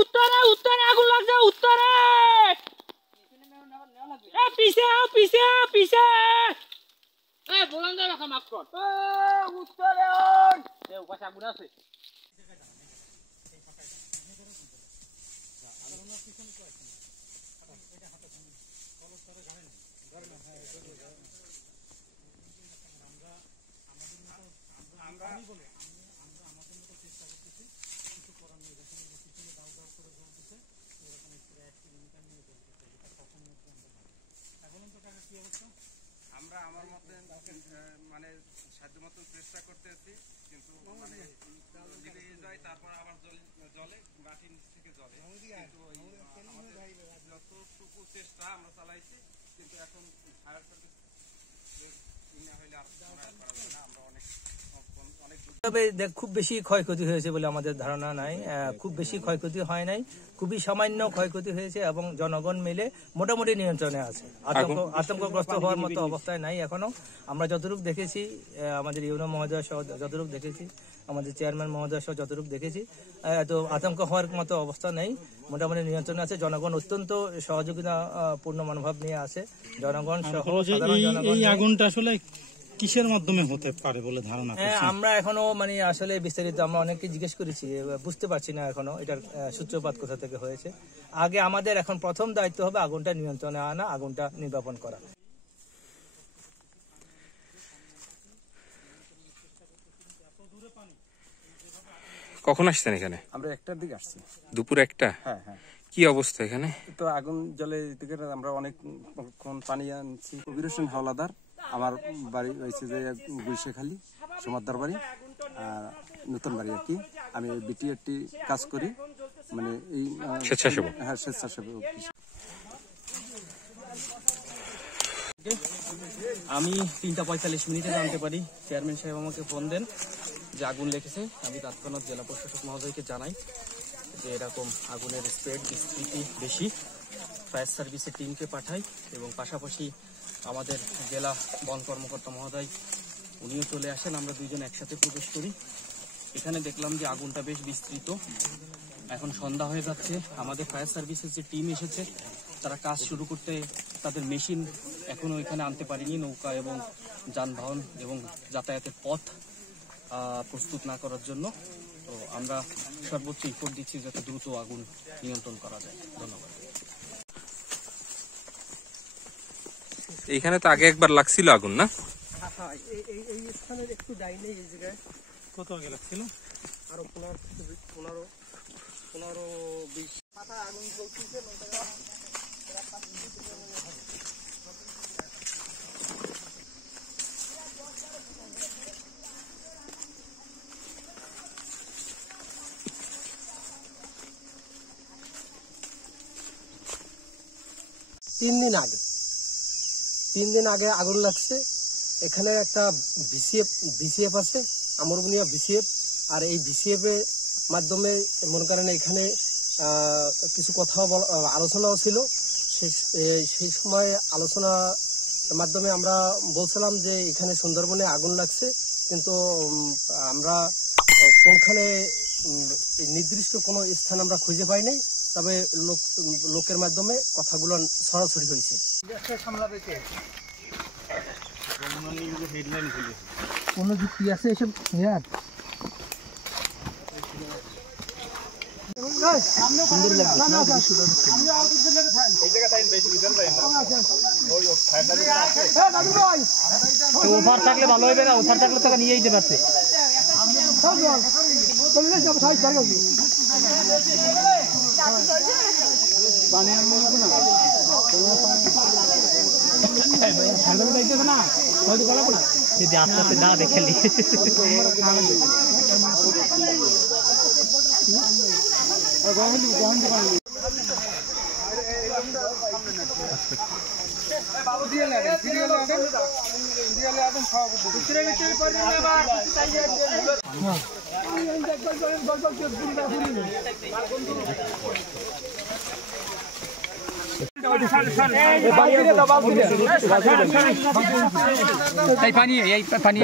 উত্তরে উত্তরে আগুন লাগছে উত্তরে পিছে পিছে পিছে বলান দা রাখা মাফ কর উত্তরে উপাস আগুন আছে আমরা আমার মতে মানে সাধ্যমতো চেষ্টা করতেছি কিন্তু মানে দিলে যায় তারপর আবার জলে মাটির নিচ থেকে জলে কিন্তু আমাদের যতটুকু চেষ্টা আমরা চালাইছি কিন্তু এখন ফায়ার সার্ভিস না হইলে আর করা যাবে না আমরা অনেক তবে খুব বেশি ক্ষয়ক্ষতি হয়েছে বলে আমাদের ধারণা নাই খুব বেশি ক্ষয়ক্ষতি হয় নাই খুবই সামান্য ক্ষয়ক্ষতি হয়েছে এবং জনগণ মিলে মোটামুটি নিয়ন্ত্রণে আছে আতঙ্কগ্রস্ত হওয়ার মতো অবস্থায় নাই এখনো আমরা যতটুকু দেখেছি আমাদের ইউনো মহোদয় সহ যতটুকু দেখেছি আমাদের চেয়ারম্যান মহোদয় সহ যতটুকু দেখেছি এত আতঙ্ক হওয়ার মতো অবস্থা নেই মোটামুটি নিয়ন্ত্রণে আছে জনগণ অত্যন্ত সহযোগিতা পূর্ণ মনোভাব নিয়ে আছে জনগণ সহ এই আগুনটা আসলে কিসের মাধ্যমে হতে পারে বলে ধারণা করছেন? আমরা এখনো মানে আসলে বিস্তারিত আমরা অনেককে জিজ্ঞেস করেছি বুঝতে পারছি না এখনো এটার সূত্রপাত কোথা থেকে হয়েছে আগে আমাদের এখন প্রথম দায়িত্ব হবে আগুনটা নিয়ন্ত্রণে আনা আগুনটা নির্বাপন করা কখন আসছেন এখানে? আমরা একটার দিকে আসছি দুপুর একটা? হ্যাঁ হ্যাঁ কি অবস্থা এখানে? তো আগুন জ্বলে দিকে আমরা অনেকক্ষণ পানি আনছি কবির হোসেন হাওলাদার আমার বাড়ি হয়েছে যে গুলশেখালী সুমাদ্দার বাড়ি আর নতুন বাড়ি আর কি আমি বিটিআরটি কাজ করি মানে এই স্বেচ্ছাসেবক হ্যাঁ স্বেচ্ছাসেবক আমি 3:45 জানতে পারি চেয়ারম্যান সাহেব আমাকে ফোন দেন যে আগুন লেগেছে আমি তৎক্ষণাৎ জেলা প্রশাসক মহোদয়কে জানাই যে এরকম আগুনের স্প্রেড বিস্তৃতি বেশি ফায়ার সার্ভিসের টিমকে পাঠাই এবং পাশাপাশি আমাদের জেলা বন কর্মকর্তা মহোদয় উনিও চলে আসেন আমরা দুইজন একসাথে প্রবেশ করি এখানে দেখলাম যে আগুনটা বেশ বিস্তৃত এখন সন্ধ্যা হয়ে যাচ্ছে আমাদের ফায়ার সার্ভিসের যে টিম এসেছে তারা কাজ শুরু করতে তাদের মেশিন এখনো এখানে আনতে পারেনি নৌকা এবং যানবাহন এবং যাতায়াতের পথ প্রস্তুত না করার জন্য তো আমরা সর্বোচ্চ এফোর্ট দিচ্ছি যাতে দ্রুত আগুন নিয়ন্ত্রণ করা যায় ধন্যবাদ এইখানে তো আগে একবার লাগছিল আগুন না এই স্থানের একটু ডাইনে এই জায়গায় কত আগে লাগছিল আরো 15-20 পাতা আগুন জ্বলছে তিন দিন আগে আগুন লাগছে এখানে একটা বিসিএফ আছে আমরবুনিয়া বিসিএফ আর এই বিসিএফ এর মাধ্যমে মনে করেন এখানে কিছু কথা আলোচনাও ছিল সেই সময় আলোচনার মাধ্যমে আমরা বলছিলাম যে এখানে সুন্দরবনে আগুন লাগছে কিন্তু আমরা কোনখানে নির্দিষ্ট কোনো স্থান আমরা খুঁজে পাই নাই তবে লোকের মাধ্যমে কথাগুলো ছড়াছড়ি হয়েছে কোনো যুক্তি আছে এসব সুন্দর ওভার থাকলে ভালো হবে না ওভার থাকলে টাকা নিয়ে যেতে পারছে যদি আস্তে আস্তে না দেখে পানি